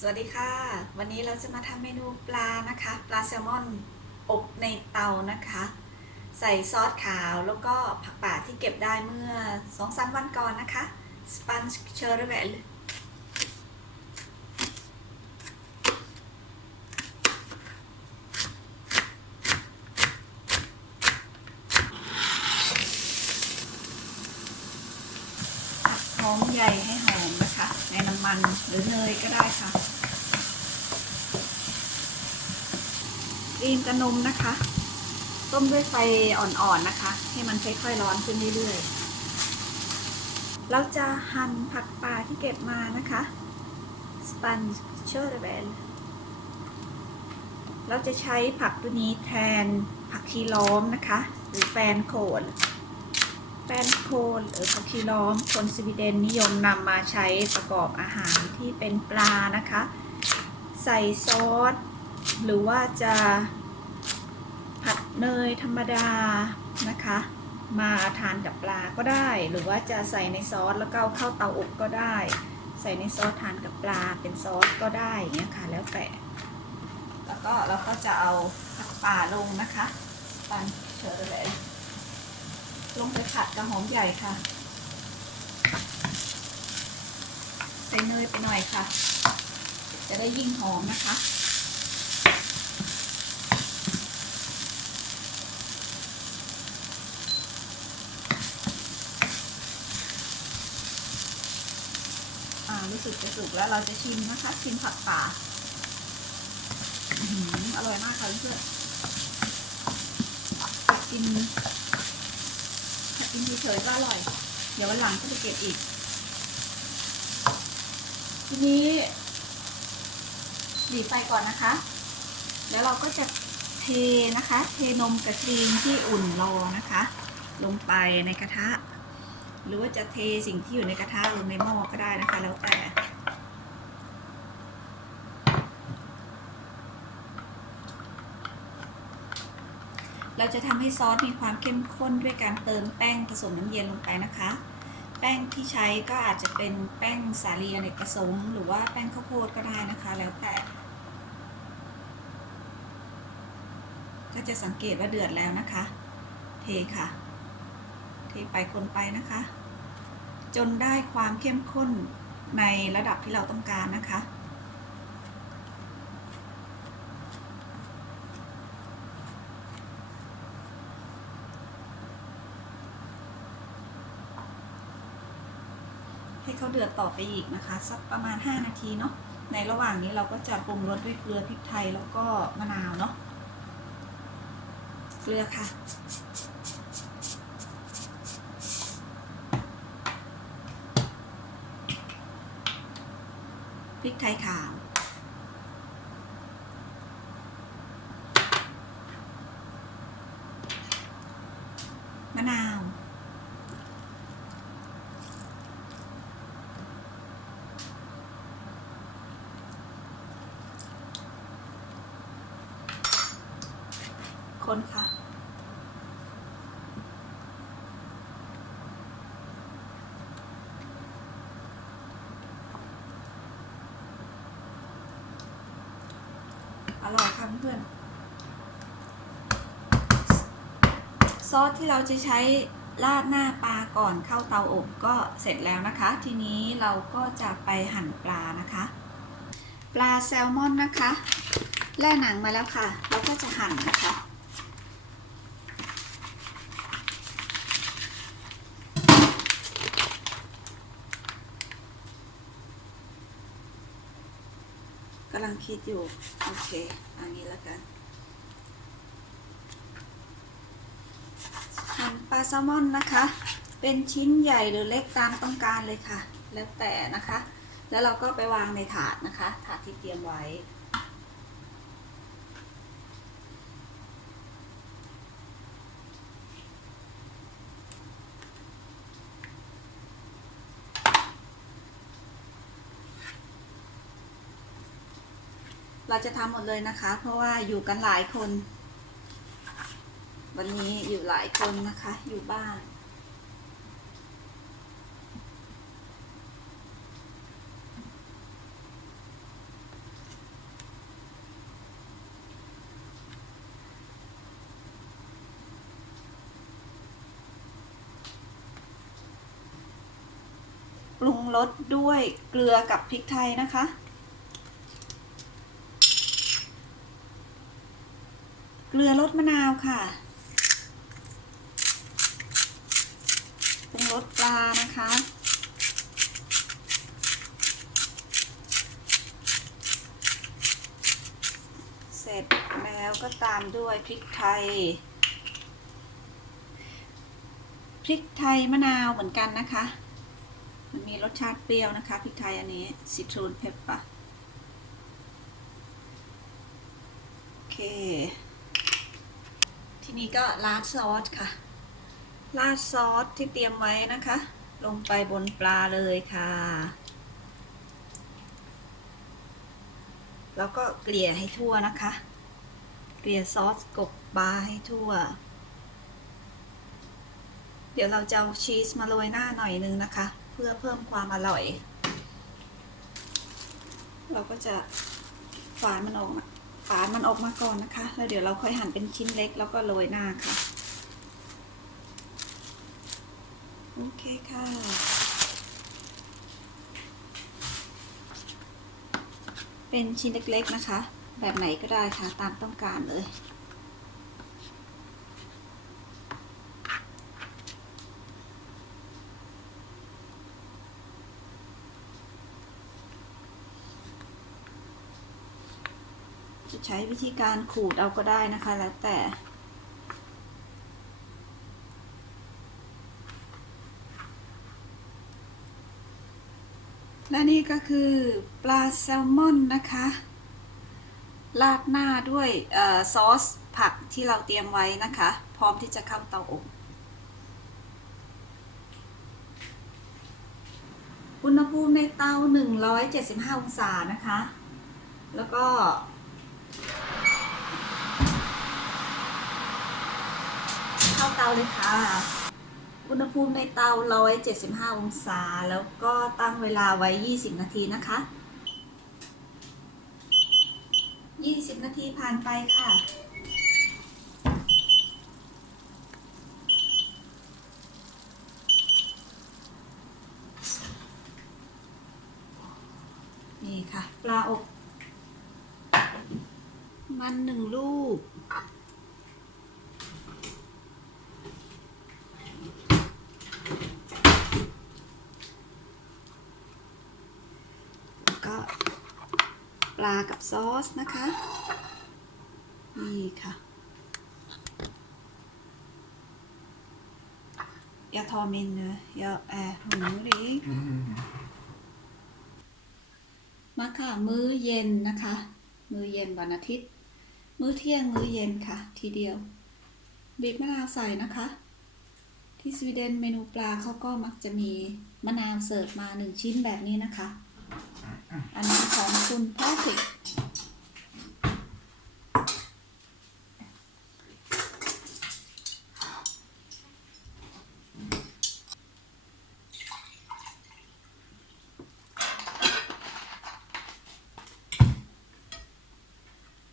สวัสดีค่ะ วันนี้เราจะมาทำเมนูปลานะคะ ปลาแซลมอนอบในเตานะคะ ใส่ซอสขาวแล้วก็ผักป่าที่เก็บได้เมื่อ2-3วันก่อนนะคะสปันเชอร์เวลหอมใหญ่ให้ มันหรือเนยก็ได้ค่ะครีมกับนมนะคะ ต้มด้วยไฟอ่อนๆนะคะ ให้มันค่อยๆร้อนขึ้นเรื่อยๆ เราจะหั่นผักป่าที่เก็บมานะคะสปันเชอร์เบลเราจะใช้ผักตัวนี้แทนผักชีล้อมนะคะ หรือแฟนโคน แฟนโคนหรือผักชีล้อม คนสวีเดนนิยมนำมาใช้ประกอบอาหารที่เป็นปลานะคะ ใส่ซอส หรือว่าจะผัดเนยธรรมดานะคะ มาทานกับปลาก็ได้ หรือว่าจะใส่ในซอสแล้วก็เข้าเตาอบก็ได้ ใส่ในซอสทานกับปลาเป็นซอสก็ได้อย่างเงี้ยค่ะแล้วแต่แล้วก็เราก็จะเอาผักป่าลงนะคะปันเชอร์เลย ลงไปผัดกระหอมใหญ่ค่ะ ใส่เนยไปหน่อยค่ะ จะได้ยิ่งหอมนะคะ อ่า รู้สึกจะสุกแล้วเราจะชิมนะคะ ชิมผักป่าอร่อยมากค่ะเพื่อนๆกิน กินเฉยๆก็อร่อย เดี๋ยววันหลังก็จะเก็บอีก ทีนี้ดีไฟก่อนนะคะ แล้วเราก็จะเทนะคะ เทนมกับครีมที่อุ่นรอนะคะ ลงไปในกระทะ หรือว่าจะเทสิ่งที่อยู่ในกระทะลงในหม้อก็ได้นะคะ แล้วแต่ เราจะทำให้ซอสมีความเข้มข้นด้วยการเติมแป้งผสมน้ำเย็นลงไปนะคะ แป้งที่ใช้ก็อาจจะเป็นแป้งสาลีอเนกประสงค์หรือว่าแป้งข้าวโพดก็ได้นะคะ แล้วแต่ ก็จะสังเกตว่าเดือดแล้วนะคะ เทค่ะ เทไปคนไปนะคะ จนได้ความเข้มข้นในระดับที่เราต้องการนะคะ เขาเดือดต่อไปอีกนะคะ สักประมาณ 5 นาทีเนาะในระหว่างนี้เราก็จะปรุงรสด้วยเกลือพริกไทยแล้วก็มะนาวเนาะเกลือค่ะ พริกไทยขาว มะนาว คนค่ะ อร่อยค่ะเพื่อนซอสที่เราจะใช้ราดหน้าปลาก่อนเข้าเตาอบก็เสร็จแล้วนะคะ ทีนี้เราก็จะไปหั่นปลานะคะ ปลาแซลมอนนะคะ แล่หนังมาแล้วค่ะ เราก็จะหั่นนะคะำลังคิดอยู่ โอเคอันนี้แล้วกันหั่นปลาแซลมอนนะคะ เป็นชิ้นใหญ่หรือเล็กตามต้องการเลยค่ะ แล้วแต่นะคะ แล้วเราก็ไปวางในถาดนะคะ ถาดที่เตรียมไว้ เราจะทำหมดเลยนะคะ เพราะว่าอยู่กันหลายคน วันนี้อยู่หลายคนนะคะ อยู่บ้านปรุงรสด้วยเกลือกับพริกไทยนะคะ เกลือรสมะนาวค่ะ เปรุงรสปลานะคะ เสร็จแล้วก็ตามด้วยพริกไทย พริกไทยมะนาวเหมือนกันนะคะ มันมีรสชาติเปรี้ยวนะคะ พริกไทยอันนี้ซิตรูนเพปเปอร์โอเค นี้ก็ราดซอสค่ะ ราดซอสที่เตรียมไว้นะคะ ลงไปบนปลาเลยค่ะ แล้วก็เกลี่ยให้ทั่วนะคะ เกลี่ยซอสกบปลาให้ทั่ว เดี๋ยวเราจะเอาชีสมาโรยหน้าหน่อยนึงนะคะ เพื่อเพิ่มความอร่อย เราก็จะฝานมันออกมา ฝานมันออกมาก่อนนะคะ แล้วเดี๋ยวเราค่อยหั่นเป็นชิ้นเล็กแล้วก็โรยหน้าค่ะ โอเคค่ะ เป็นชิ้นเล็กๆนะคะ แบบไหนก็ได้ค่ะ ตามต้องการเลย จะใช้วิธีการขูดเอาก็ได้นะคะ แล้วแต่และนี่ก็คือปลาแซลมอนนะคะราดหน้าด้วยอซอสผักที่เราเตรียมไว้นะคะ พร้อมที่จะเข้าเตาอบ อุณหภูมิในเตา 175 องศานะคะ แล้วก็ เข้าเตาเลยค่ะ อุณหภูมิในเตา175องศา แล้วก็ตั้งเวลาไว้20นาทีนะคะ20นาทีผ่านไปค่ะนี่ค่ะปลาอบ มันหนึ่งลูกแล้วก็ปลากับซอสนะคะ นี่ค่ะอย่าทอมินเนอะอย่าแอบหนูดิมาค่ะ มื้อเย็นนะคะ มื้อเย็นวันอาทิตย์ มื้อเที่ยงมื้อเย็นค่ะ ทีเดียวบีบมะนาวใส่นะคะ ที่สวีเดนเมนูปลาเขาก็มักจะมีมะนาวเสิร์ฟมาหนึ่งชิ้นแบบนี้นะคะ อันนี้ของคุณแพทริก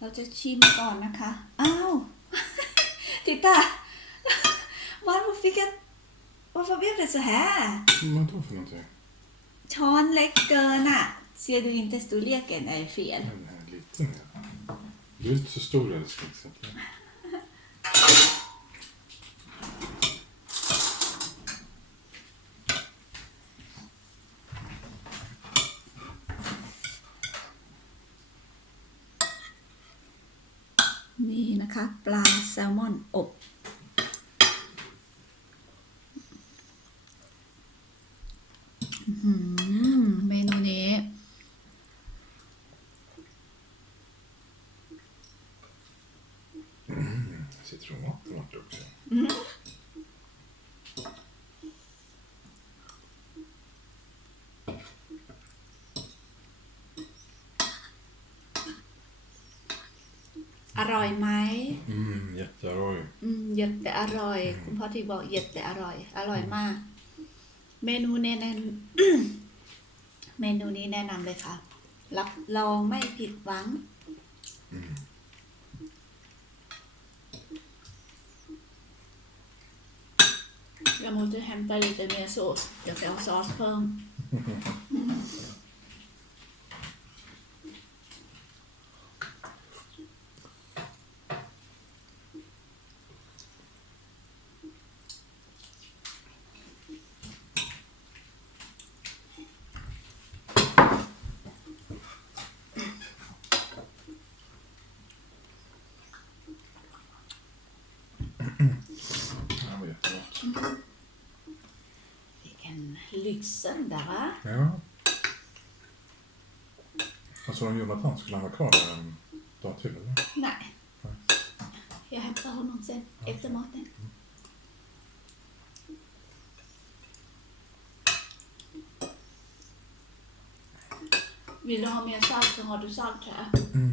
เราจะชิมก่อนนะคะ อ้าว Titta! Varför fick jag... Varför blev det så här? Vadå för någonting? ช้อนเล็กเกินอะ Ser du inte storleken är fel? Den här är lite mer. Du är inte så stor älskling. Så att... -นี่นะคะ ปลาแซลมอนอบอื้อหือเมนูนี้ Citronvatten vart det också. - อร่อยไหม Mm, jättearoj. อืมเย็ดแต่อร่อย คุณพ่อที่บอกเย็ดแต่อร่อย อร่อยมาก เมนูแนะนำ เมนูนี้แนะนำเลยค่ะ รับรองไม่ผิดหวัง Jag måste hämta lite mer sås. Jag ska ha sås på. Vilken lyxsändare. Ja. Alltså om Jonathan skulle han vara kvar där en dag till eller? Nej. Jag hämtar honom sen efter maten. Vill du ha mer salt så har du salt här. Mm.